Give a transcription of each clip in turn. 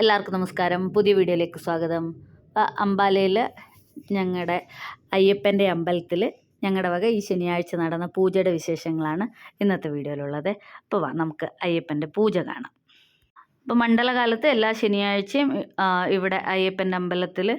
എല്ലാവർക്കും നമസ്കാരം. പുതിയ വീഡിയോയിലേക്ക് സ്വാഗതം. അമ്പാലയിൽ ഞങ്ങളുടെ അയ്യപ്പന്റെ അമ്പലത്തിൽ ഞങ്ങളുടെ വക ഈ ശനിയാഴ്ച നടന്ന പൂജയുടെ വിശേഷങ്ങളാണ് ഇന്നത്തെ വീഡിയോയിലുള്ളത്. അപ്പോൾ വാ നമുക്ക് അയ്യപ്പന്റെ പൂജ കാണാം. അപ്പോൾ മണ്ഡലകാലത്ത് എല്ലാ ശനിയാഴ്ചയും ഇവിടെ അയ്യപ്പന്റെ അമ്പലത്തിൽ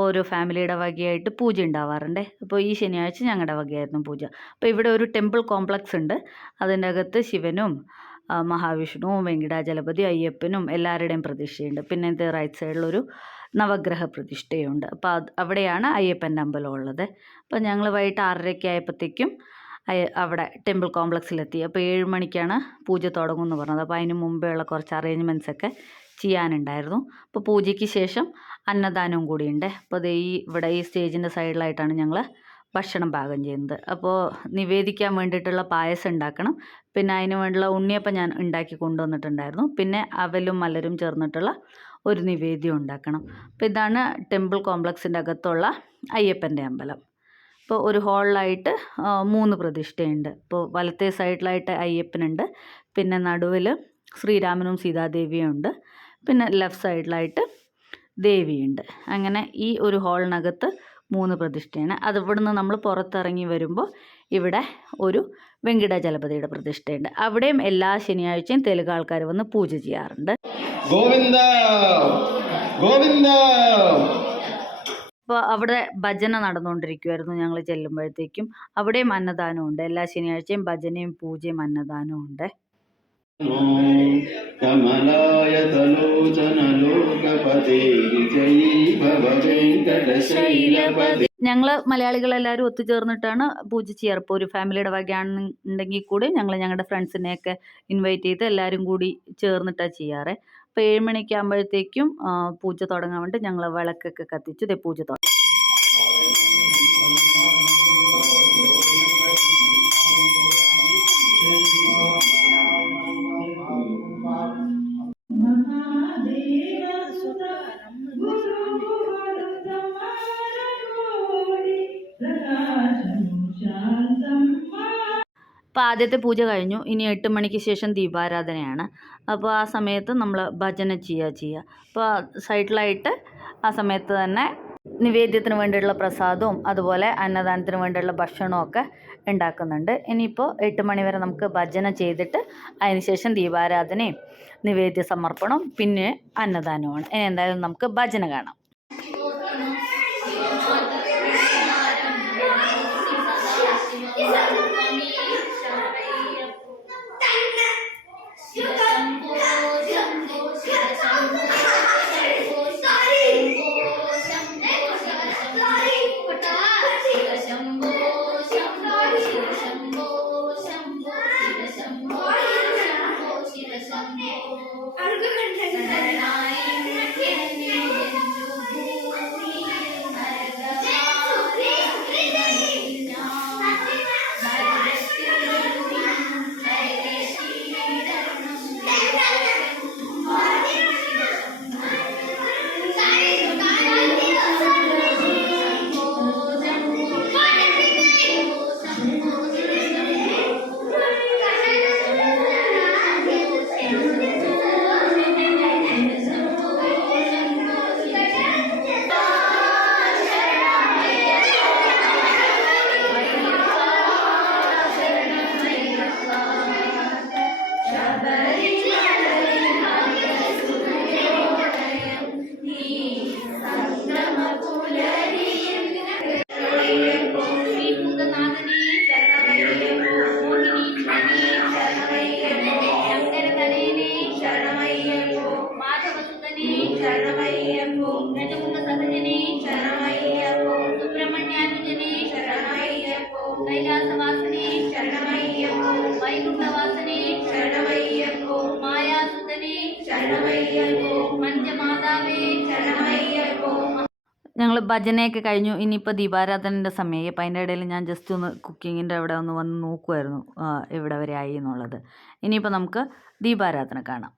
ഓരോ ഫാമിലിയുടെ വകയായിട്ട് പൂജ ഉണ്ടാവാറുണ്ട്. അപ്പോൾ ഈ ശനിയാഴ്ച ഞങ്ങളുടെ വകയായിരുന്നു പൂജ. അപ്പോൾ ഇവിടെ ഒരു ടെമ്പിൾ കോംപ്ലക്സ് ഉണ്ട്. അതിന്റെ അകത്ത് ശിവനും മഹാവിഷ്ണുവും വെങ്കിടാചലപതി അയ്യപ്പനും എല്ലാവരുടെയും പ്രതിഷ്ഠയുണ്ട്. പിന്നെ ഇത് റൈറ്റ് സൈഡിലൊരു നവഗ്രഹ പ്രതിഷ്ഠയുണ്ട്. അപ്പോൾ അത് അവിടെയാണ് അയ്യപ്പന്റെ അമ്പലം ഉള്ളത്. അപ്പോൾ ഞങ്ങൾ വൈകിട്ട് ആറരയ്ക്ക് ആയപ്പോഴത്തേക്കും അവിടെ ടെമ്പിൾ കോംപ്ലക്സിലെത്തി അപ്പോൾ ഏഴ് മണിക്കാണ് പൂജ തുടങ്ങുമെന്ന് പറഞ്ഞത്. അപ്പോൾ അതിന് മുമ്പേ ഉള്ള കുറച്ച് അറേഞ്ച്മെന്റ്സ് ഒക്കെ ചെയ്യാനുണ്ടായിരുന്നു. അപ്പോൾ പൂജയ്ക്ക് ശേഷം അന്നദാനവും കൂടിയുണ്ട്. അപ്പോൾ ഈ ഇവിടെ ഈ സ്റ്റേജിന്റെ സൈഡിലായിട്ടാണ് ഞങ്ങൾ ഭക്ഷണം പാകം ചെയ്യുന്നത്. അപ്പോൾ നിവേദിക്കാൻ വേണ്ടിയിട്ടുള്ള പായസം ഉണ്ടാക്കണം. പിന്നെ അതിന് വേണ്ടിയുള്ള ഉണ്ണിയപ്പം ഞാൻ ഉണ്ടാക്കി കൊണ്ടുവന്നിട്ടുണ്ടായിരുന്നു. പിന്നെ അവലും മലരും ചേർന്നിട്ടുള്ള ഒരു നിവേദ്യം ഉണ്ടാക്കണം. അപ്പോൾ ഇതാണ് ടെമ്പിൾ കോംപ്ലക്സിന്റെ അകത്തുള്ള അയ്യപ്പന്റെ അമ്പലം. ഇപ്പോൾ ഒരു ഹാളിലായിട്ട് മൂന്ന് പ്രതിഷ്ഠയുണ്ട്. ഇപ്പോൾ വലത്തെ സൈഡിലായിട്ട് അയ്യപ്പനുണ്ട്. പിന്നെ നടുവിൽ ശ്രീരാമനും സീതാദേവിയും ഉണ്ട്. പിന്നെ ലെഫ്റ്റ് സൈഡിലായിട്ട് ദേവിയുണ്ട്. അങ്ങനെ ഈ ഒരു ഹാളിനകത്ത് മൂന്ന് പ്രതിഷ്ഠയാണ്. അത് ഇവിടുന്ന് നമ്മൾ പുറത്തിറങ്ങി വരുമ്പോൾ ഇവിടെ ഒരു വെങ്കിടാചലപതിയുടെ പ്രതിഷ്ഠയുണ്ട്. അവിടെയും എല്ലാ ശനിയാഴ്ചയും തെലുങ്ക് ആൾക്കാർ വന്ന് പൂജ ചെയ്യാറുണ്ട്. ഗോവിന്ദ! ഗോവിന്ദ! അപ്പോൾ അവിടെ ഭജന നടന്നുകൊണ്ടിരിക്കുമായിരുന്നു ഞങ്ങൾ ചെല്ലുമ്പോഴത്തേക്കും. അവിടെയും അന്നദാനമുണ്ട്. എല്ലാ ശനിയാഴ്ചയും ഭജനയും പൂജയും അന്നദാനവും ഉണ്ട്. കമലായ മലയാളികൾ വിജയീ ഭവ വെങ്കടശൈലപതി ഞങ്ങൾ മലയാളികളെല്ലാവരും ഒത്തുചേർന്നിട്ടാണ് പൂജ ചെയ്യാറ് ഇപ്പോൾ ഒരു ഫാമിലിയുടെ വകയാണെന്നുണ്ടെങ്കിൽ കൂടി ഞങ്ങൾ ഞങ്ങളുടെ ഫ്രണ്ട്സിനെയൊക്കെ ഇൻവൈറ്റ് ചെയ്ത് എല്ലാവരും കൂടി ചേർന്നിട്ടാണ് ചെയ്യാറ്. അപ്പോൾ ഏഴ് മണിക്ക് ആകുമ്പോഴത്തേക്കും പൂജ തുടങ്ങാൻ വേണ്ടി ഞങ്ങൾ വിളക്കൊക്കെ കത്തിച്ചു. ദേ പൂജ തുടങ്ങി അപ്പോൾ ആദ്യത്തെ പൂജ കഴിഞ്ഞു. ഇനി എട്ട് മണിക്ക് ശേഷം ദീപാരാധനയാണ്. അപ്പോൾ ആ സമയത്ത് നമ്മൾ ഭജന ചെയ്യുക ചെയ്യുക അപ്പോൾ സൈഡിലായിട്ട് ആ സമയത്ത് തന്നെ നിവേദ്യത്തിന് വേണ്ടിയുള്ള പ്രസാദവും അതുപോലെ അന്നദാനത്തിന് വേണ്ടിയുള്ള ഭക്ഷണവും ഒക്കെ ഉണ്ടാക്കുന്നുണ്ട്. ഇനിയിപ്പോൾ എട്ട് മണിവരെ നമുക്ക് ഭജന ചെയ്തിട്ട് അതിനുശേഷം ദീപാരാധനയും നിവേദ്യ സമർപ്പണവും പിന്നെ അന്നദാനവുമാണ്. ഇനി എന്തായാലും നമുക്ക് ഭജന കാണാം. Thank you. ഭജനയൊക്കെ കഴിഞ്ഞു. ഇനിയിപ്പോൾ ദീപാരാധനന്റെ സമയമായി അപ്പോൾ അതിന്റെ ഇടയിൽ ഞാൻ ജസ്റ്റ് ഒന്ന് കുക്കിങ്ങിന്റെ അവിടെ ഒന്ന് വന്ന് നോക്കുമായിരുന്നു എവിടെ വരെ ആയി എന്നുള്ളത്. ഇനിയിപ്പോൾ നമുക്ക് ദീപാരാധന കാണാം.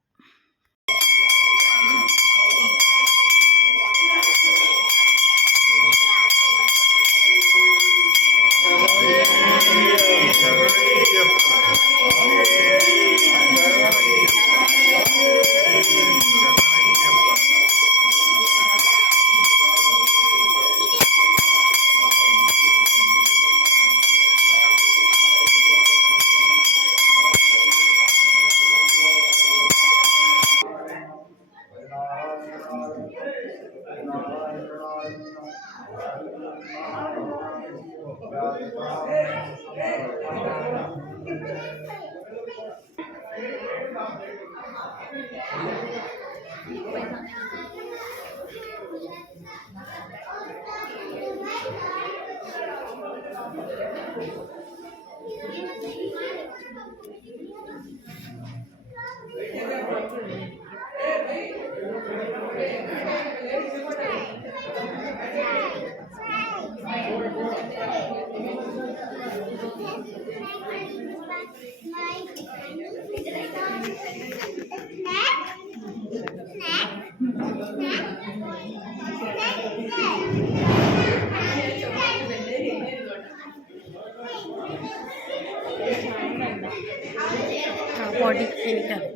പൊടി എനിക്കറിയാം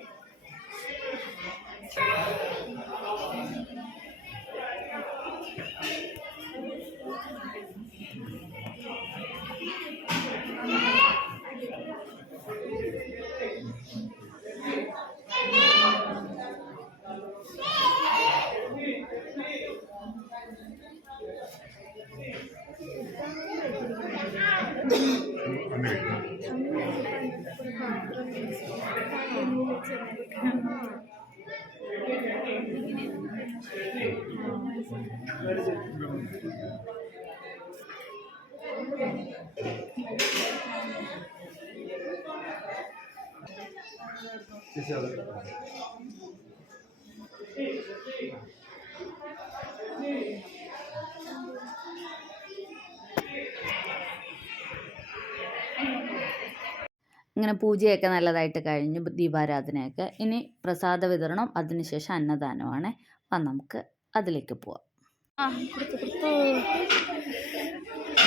చేసేవాళ్ళు ഇങ്ങനെ പൂജയൊക്കെ നല്ലതായിട്ട് കഴിഞ്ഞു ദീപാരാധനയൊക്കെ. ഇനി പ്രസാദ വിതരണം അതിനുശേഷം അന്നദാനമാണ്. അപ്പം നമുക്ക് അതിലേക്ക് പോവാം.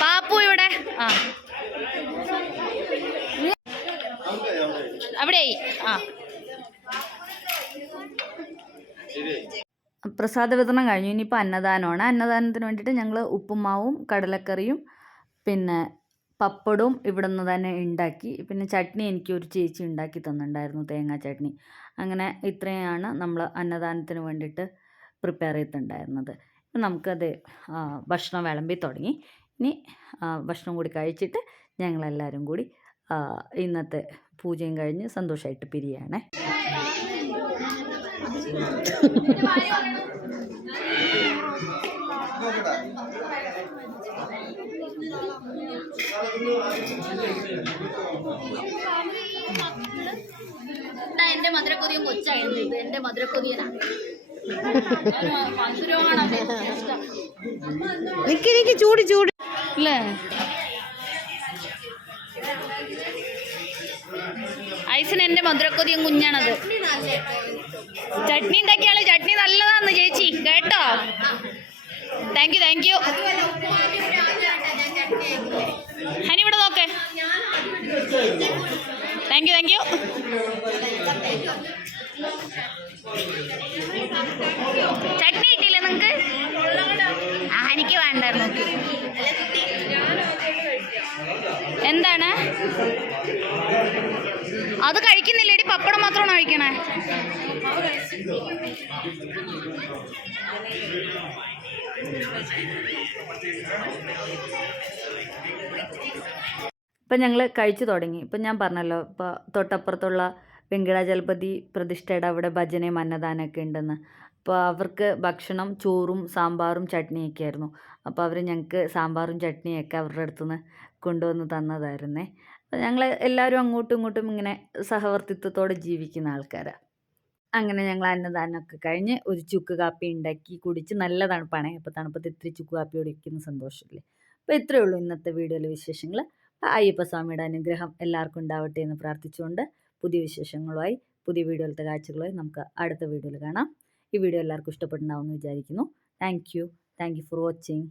പാപ്പു ഇവിടെ. ആ. അവിടെ പ്രസാദ വിതരണം കഴിഞ്ഞു. ഇനിയിപ്പോൾ അന്നദാനമാണ്. അന്നദാനത്തിന് വേണ്ടിയിട്ട് ഞങ്ങൾ ഉപ്പുമാവും കടലക്കറിയും പിന്നെ പപ്പടവും ഇവിടെ നിന്ന് തന്നെ ഉണ്ടാക്കി പിന്നെ ചട്നി എനിക്ക് ഒരു ചേച്ചി ഉണ്ടാക്കി തന്നിട്ടുണ്ടായിരുന്നു തേങ്ങാ ചട്നി. അങ്ങനെ ഇത്രയാണ് നമ്മൾ അന്നദാനത്തിന് വേണ്ടിയിട്ട് പ്രിപ്പയർ ചെയ്തിട്ടുണ്ടായിരുന്നത്. ഇപ്പം നമുക്കത് ഭക്ഷണം വിളമ്പി തുടങ്ങി. ഇനി ഭക്ഷണം കൂടി കഴിച്ചിട്ട് ഞങ്ങളെല്ലാവരും കൂടി ഇന്നത്തെ പൂജയും കഴിഞ്ഞ് സന്തോഷമായിട്ട് പിരിയാണ്. എന്റെ മധുരക്കൊതിയും കൊച്ചായിരുന്നു ഇത് എന്റെ മധുരക്കൊതിയനാണ് നിക്ക് നിക്ക് ചൂട് ചൂട്. അല്ലേ? ഐസിന് എന്റെ മധുരക്കൊതിയും കുഞ്ഞാണത്. ചട്നി ഉണ്ടാക്കിയാൾ ചട്നി നല്ലതാന്ന് ചേച്ചി. കേട്ടോ? Thank you thank you honey ഇവിടെ നോക്കേ thank you thank you chutney കിട്ടിയില്ല നിങ്ങക്ക്? ആ എനിക്ക് വേണ്ടായിരുന്നു എന്താണ്? അത് കഴിക്കുന്നില്ലേടി? പപ്പടം മാത്രമാണ് കഴിക്കണേ? ഇപ്പം ഞങ്ങൾ കഴിച്ചു തുടങ്ങി. ഇപ്പം ഞാൻ പറഞ്ഞല്ലോ ഇപ്പോൾ തൊട്ടപ്പുറത്തുള്ള വെങ്കിടാചലപതി പ്രതിഷ്ഠയുടെ അവിടെ ഭജനയും അന്നദാനമൊക്കെ ഉണ്ടെന്ന്. അപ്പോൾ അവർക്ക് ഭക്ഷണം ചോറും സാമ്പാറും ചട്നിയൊക്കെ ആയിരുന്നു. അപ്പോൾ അവർ ഞങ്ങൾക്ക് സാമ്പാറും ചട്നിയൊക്കെ അവരുടെ അടുത്തുനിന്ന് കൊണ്ടുവന്ന് തന്നതായിരുന്നേ. അപ്പോൾ ഞങ്ങൾ എല്ലാവരും അങ്ങോട്ടും ഇങ്ങോട്ടും ഇങ്ങനെ സഹവർത്തിത്വത്തോടെ ജീവിക്കുന്ന ആൾക്കാരാണ് അങ്ങനെ ഞങ്ങൾ അന്നദാനമൊക്കെ കഴിഞ്ഞ് ഒരു ചുക്ക് കാപ്പി ഉണ്ടാക്കി കുടിച്ച് നല്ല തണുപ്പാണ്. അപ്പോൾ തണുപ്പത്ത് ഇത്തിരി ചുക്ക് കാപ്പി കുടിക്കുന്ന സന്തോഷമില്ലേ? അപ്പോൾ ഇത്രയേ ഉള്ളൂ ഇന്നത്തെ വീഡിയോയിലെ വിശേഷങ്ങൾ. അയ്യപ്പസ്വാമിയുടെ അനുഗ്രഹം എല്ലാവർക്കും ഉണ്ടാവട്ടെ എന്ന് പ്രാർത്ഥിച്ചുകൊണ്ട് പുതിയ വിശേഷങ്ങളുമായി പുതിയ വീഡിയോയിലത്തെ കാഴ്ചകളുമായി നമുക്ക് അടുത്ത വീഡിയോയിൽ കാണാം. ഈ വീഡിയോ എല്ലാവർക്കും ഇഷ്ടപ്പെട്ടുണ്ടാവുമെന്ന് വിചാരിക്കുന്നു. Thank you thank you for watching